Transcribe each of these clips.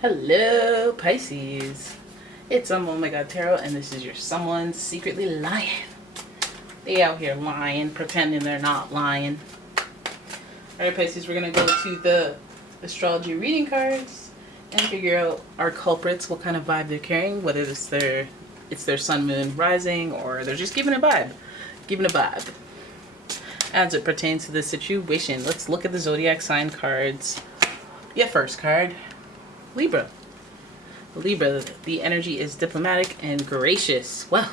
Hello, Pisces. It's umomgtarot, and this is your someone secretly lying. They out here lying, pretending they're not lying. Alright, Pisces, we're going to go to the astrology reading cards and figure out our culprits, what kind of vibe they're carrying, whether it's their sun, moon, rising, or they're just giving a vibe. As it pertains to this situation, let's look at the zodiac sign cards. Yeah, first card. Libra, the energy is diplomatic and gracious. Well,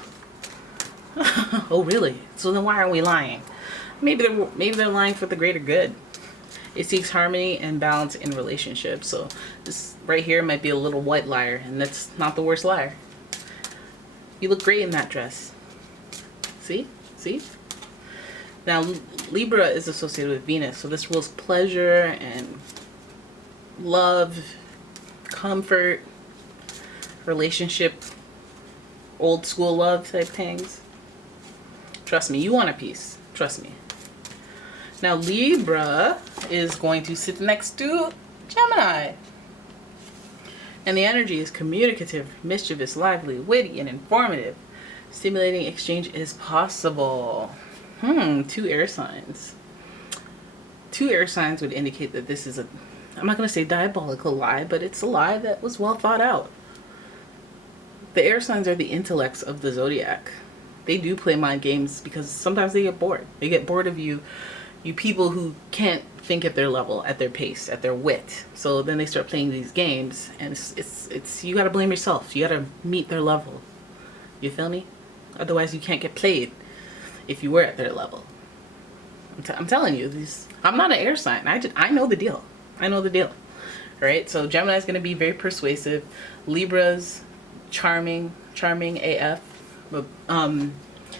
oh really? So then why aren't we lying? Maybe they're lying for the greater good. It seeks harmony and balance in relationships. So this right here might be a little white liar, and that's not the worst liar. You look great in that dress. See? Now, Libra is associated with Venus, so this rules pleasure and love, comfort, relationship, old school love type things. Trust me, you want a piece. Trust me. Now, Libra is going to sit next to Gemini. And the energy is communicative, mischievous, lively, witty, and informative. Stimulating exchange is possible. Two air signs. Two air signs would indicate that this is I'm not going to say diabolical lie, but it's a lie that was well thought out. The air signs are the intellects of the zodiac. They do play mind games because sometimes they get bored. They get bored of you people who can't think at their level, at their pace, at their wit. So then they start playing these games, and it's you got to blame yourself. You got to meet their level. You feel me? Otherwise, you can't get played if you were at their level. I'm telling you, I'm not an air sign. I know the deal. All right, so Gemini is going to be very persuasive. Libra's charming AF. But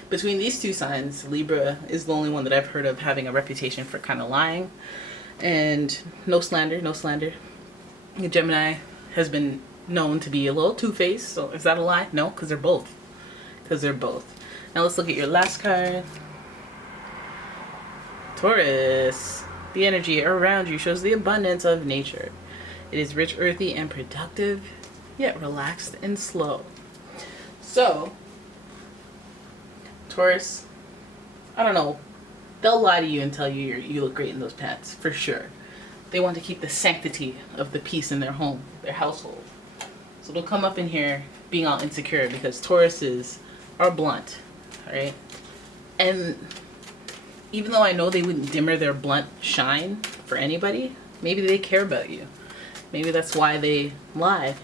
between these two signs, Libra is the only one that I've heard of having a reputation for kind of lying. And no slander. Gemini has been known to be a little two-faced. So is that a lie? No, because they're both. Now let's look at your last card. Taurus. The energy around you shows the abundance of nature. It is rich, earthy, and productive, yet relaxed and slow. So, Taurus, I don't know. They'll lie to you and tell you you look great in those pants, for sure. They want to keep the sanctity of the peace in their home, their household. So they'll come up in here being all insecure because Tauruses are blunt, alright? And even though I know they wouldn't dimmer their blunt shine for anybody, maybe they care about you. Maybe that's why they lied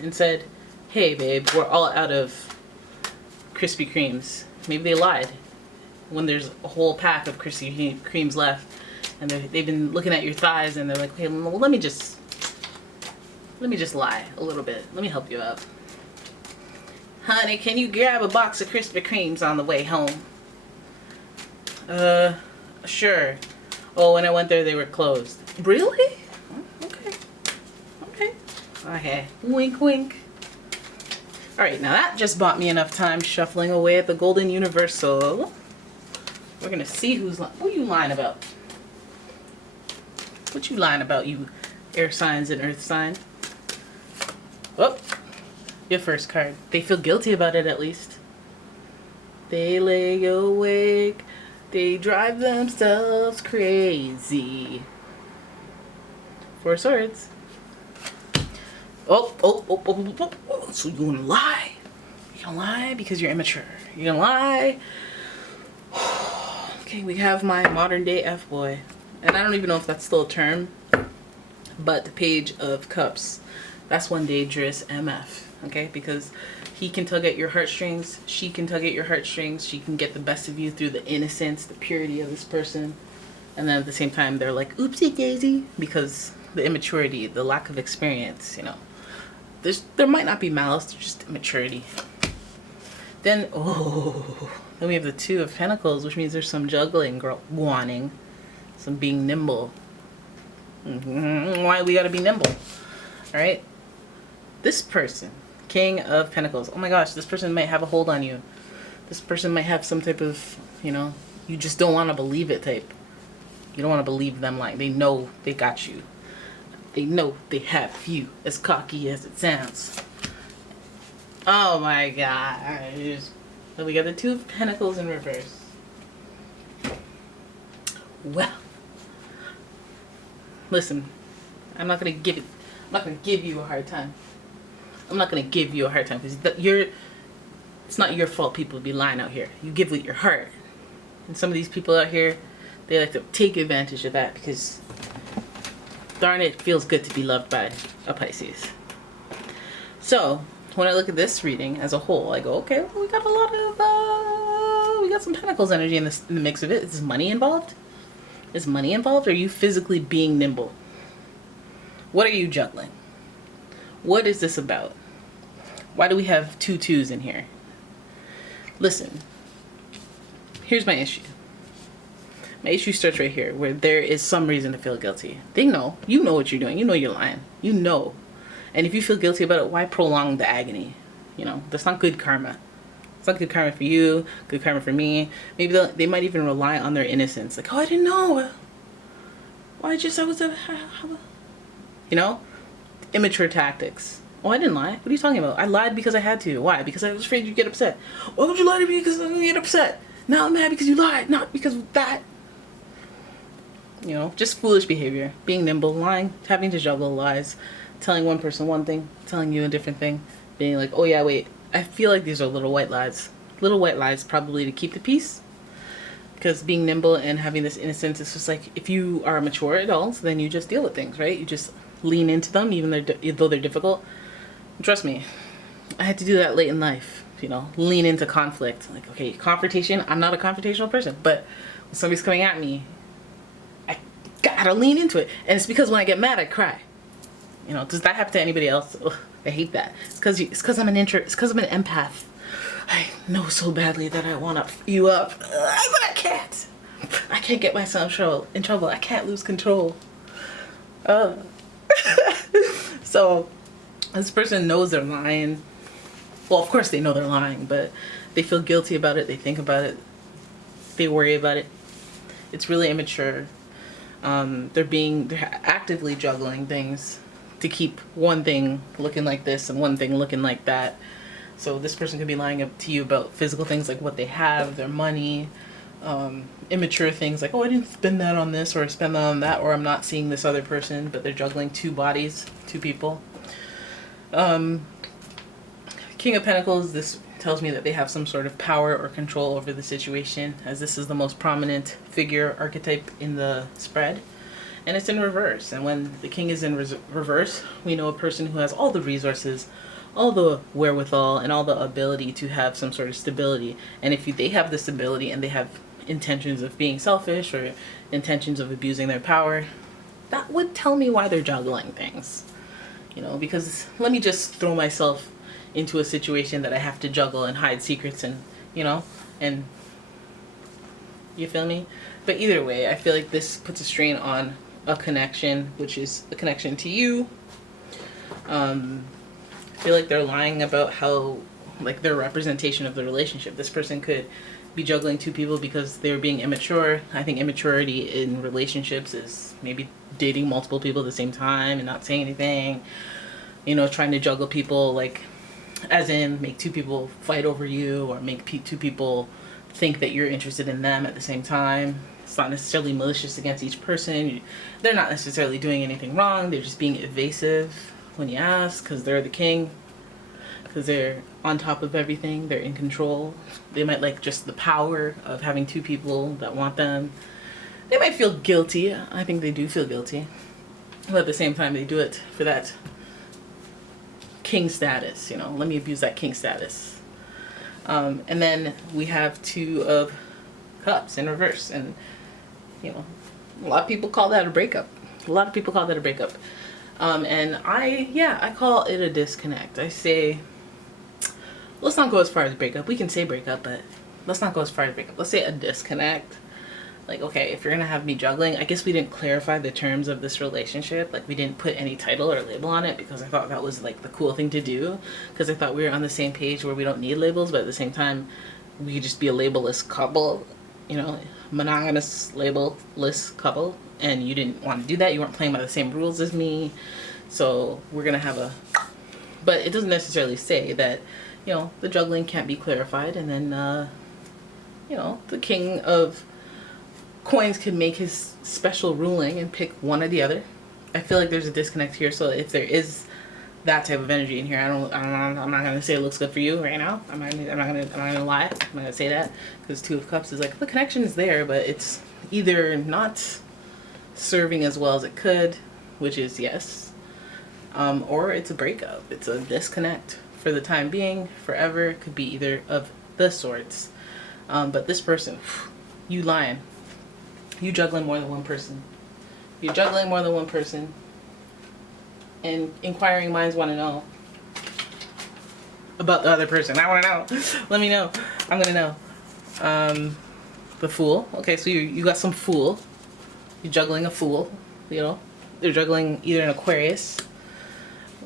and said, hey babe, we're all out of Krispy Kremes. Maybe they lied when there's a whole pack of Krispy Kremes left, and they've been looking at your thighs and they're like, hey, well, let me just lie a little bit. Let me help you out. Honey, can you grab a box of Krispy Kremes on the way home? Sure. Oh, when I went there, they were closed. Really? Okay. Wink, wink. Alright, now that just bought me enough time shuffling away at the Golden Universal. We're gonna see what are you lying about? What you lying about, you air signs and earth sign? Oh, your first card. They feel guilty about it, at least. They lay awake. They drive themselves crazy. Four swords. Oh. So you're gonna lie. You're gonna lie because you're immature. You're gonna lie. Okay, we have my modern day F-boy. And I don't even know if that's still a term. But the Page of Cups. That's one dangerous MF. Okay, because he can tug at your heartstrings. She can tug at your heartstrings. She can get the best of you through the innocence, the purity of this person. And then at the same time, they're like, oopsie daisy. Because the immaturity, the lack of experience, there might not be malice, there's just immaturity. Then we have the Two of Pentacles, which means there's some juggling, wanting, some being nimble. Why we gotta be nimble? All right. This person, King of Pentacles. Oh my gosh, this person might have a hold on you. This person might have some type of, you just don't want to believe it type. You don't want to believe them lying. They know they got you. They know they have you, as cocky as it sounds. Oh my gosh. So we got the Two of Pentacles in reverse. Well, listen, I'm not gonna give you a hard time. I'm not gonna give you a hard time because it's not your fault people be lying out here. You give with your heart. And some of these people out here, they like to take advantage of that because darn it feels good to be loved by a Pisces. So when I look at this reading as a whole, I go, okay, well, we got a lot of we got some Pentacles energy in the mix of it. Is money involved? Is money involved? Or are you physically being nimble? What are you juggling? What is this about? Why do we have 2 2s in here? Listen, here's my issue. My issue starts right here, where there is some reason to feel guilty. They know. You know what you're doing. You know you're lying. You know. And if you feel guilty about it, why prolong the agony? You know, that's not good karma. It's not good karma for you, good karma for me. Maybe they might even rely on their innocence. Like, oh, I didn't know. Well, you know? Immature tactics. Oh, I didn't lie. What are you talking about? I lied because I had to. Why? Because I was afraid you'd get upset. Why would you lie to me because I'm going to get upset? Now I'm mad because you lied, not because of that. You know, just foolish behavior. Being nimble, lying, having to juggle lies, telling one person one thing, telling you a different thing, being like, oh yeah, wait. I feel like these are little white lies. Little white lies probably to keep the peace. Because being nimble and having this innocence, it's just like, if you are a mature adult, then you just deal with things, right? You just lean into them, even though they're difficult. Trust me, I had to do that late in life, you know, lean into conflict. Like, okay, confrontation, I'm not a confrontational person, but when somebody's coming at me, I gotta lean into it. And it's because when I get mad, I cry. You know, does that happen to anybody else? Ugh, I hate that. It's because I'm an empath. I know so badly that I want to f you up, but I can't. I can't get myself in trouble. I can't lose control. So this person knows they're lying. Well, of course they know they're lying, but they feel guilty about it. They think about it. They worry about it. It's really immature. They're actively juggling things to keep one thing looking like this and one thing looking like that. So this person could be lying up to you about physical things like what they have, their money, immature things like, oh, I didn't spend that on this or spend that on that, or I'm not seeing this other person, but they're juggling 2 bodies, 2 people. King of Pentacles, this tells me that they have some sort of power or control over the situation, as this is the most prominent figure archetype in the spread. And it's in reverse. And when the king is in reverse, we know a person who has all the resources, all the wherewithal, and all the ability to have some sort of stability. And if they have this ability and they have intentions of being selfish or intentions of abusing their power, that would tell me why they're juggling things. You know, because let me just throw myself into a situation that I have to juggle and hide secrets and, you know, and you feel me? But either way, I feel like this puts a strain on a connection, which is a connection to you. I feel like they're lying about how, like, their representation of the relationship. This person could be juggling 2 people because they're being immature. I think immaturity in relationships is maybe dating multiple people at the same time and not saying anything. You know, trying to juggle people, like, as in make 2 people fight over you or make 2 people think that you're interested in them at the same time. It's not necessarily malicious against each person. They're not necessarily doing anything wrong. They're just being evasive when you ask because they're the king. Because they're on top of everything. They're in control. They might like just the power of having 2 people that want them. They might feel guilty. I think they do feel guilty. But at the same time, they do it for that king status. You know, let me abuse that king status. And then we have 2 of Cups in reverse. And, you know, a lot of people call that a breakup. And I call it a disconnect. I say, let's not go as far as breakup. We can say breakup, but let's not go as far as breakup. Let's say a disconnect. Like, okay, if you're gonna have me juggling, I guess we didn't clarify the terms of this relationship. Like, we didn't put any title or label on it because I thought that was like the cool thing to do. Because I thought we were on the same page where we don't need labels, but at the same time, we could just be a labelless couple. You know, monogamous labelless couple. and you didn't want to do that. You weren't playing by the same rules as me. So we're going to have a, but it doesn't necessarily say that, you know, the juggling can't be clarified. And then, you know, the king of coins can make his special ruling and pick one or the other. I feel like there's a disconnect here. So if there is that type of energy in here, I'm not gonna say it looks good for you right now. I'm not gonna lie. I'm not gonna say that, because Two of Cups is like, the connection is there, but it's either not serving as well as it could, which is yes, or it's a breakup. It's a disconnect for the time being, forever. It could be either of the sorts. But this person, you lying. You juggling more than one person. You're juggling more than one person. And inquiring minds want to know about the other person. I want to know. Let me know. I'm going to know. The Fool. Okay, so you got some Fool. You're juggling a Fool. You know, they're juggling either an Aquarius,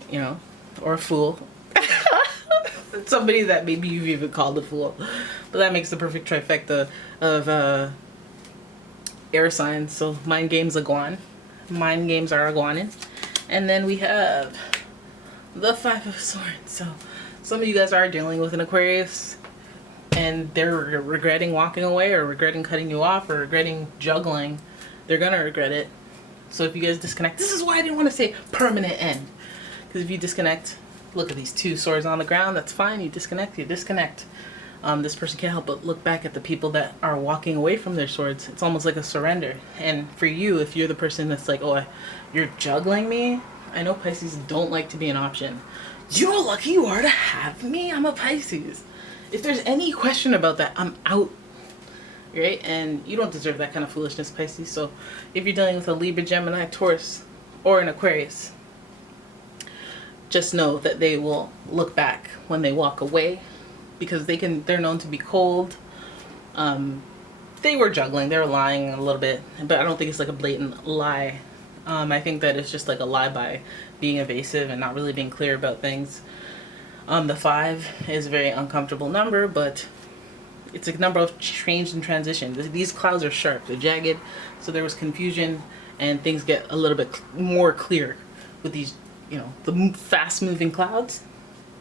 you know, or a Fool. Somebody that maybe you've even called a Fool. But that makes the perfect trifecta of air signs. So mind games iguan. Mind games are iguanin. And then we have the Five of Swords. So some of you guys are dealing with an Aquarius and they're regretting walking away, or regretting cutting you off, or regretting juggling. They're gonna regret it. So if you guys disconnect, this is why I didn't want to say permanent end. Because if you disconnect, look at these two swords on the ground, that's fine. You disconnect, you disconnect. This person can't help but look back at the people that are walking away from their swords. It's almost like a surrender. And for you, if you're the person that's like, oh, you're juggling me, I know Pisces don't like to be an option. You know how lucky you are to have me? I'm a Pisces. If there's any question about that, I'm out. Right? And you don't deserve that kind of foolishness, Pisces. So if you're dealing with a Libra, Gemini, Taurus, or an Aquarius, just know that they will look back when they walk away, because they're known to be cold. They were juggling, they were lying a little bit, but I don't think it's like a blatant lie. I think that it's just like a lie by being evasive and not really being clear about things. The 5 is a very uncomfortable number, but it's a number of change and transition. These clouds are sharp, they're jagged, so there was confusion, and things get a little bit more clear with these, you know, the fast moving clouds.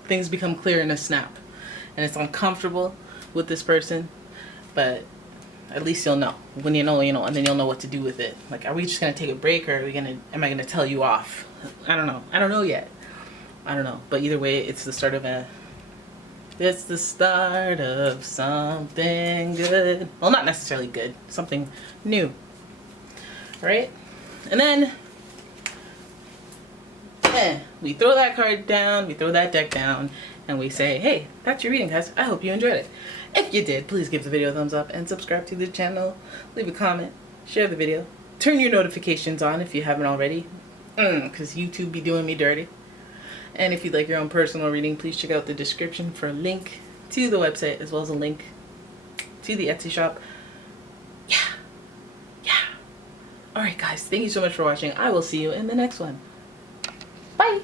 Things become clear in a snap, and it's uncomfortable with this person, but at least you'll know. When you know, and then you'll know what to do with it. Like, are we just gonna take a break, or am I gonna tell you off? I don't know. I don't know yet. I don't know. But either way, it's the start of something good. Well, not necessarily good. Something new. Right? And then we throw that card down, we throw that deck down, and we say, hey, that's your reading, guys. I hope you enjoyed it. If you did, please give the video a thumbs up and subscribe to the channel. Leave a comment, share the video, turn your notifications on if you haven't already, because YouTube be doing me dirty. And if you'd like your own personal reading, please check out the description for a link to the website, as well as a link to the Etsy shop. Yeah. Alright guys, thank you so much for watching. I will see you in the next one. Bye!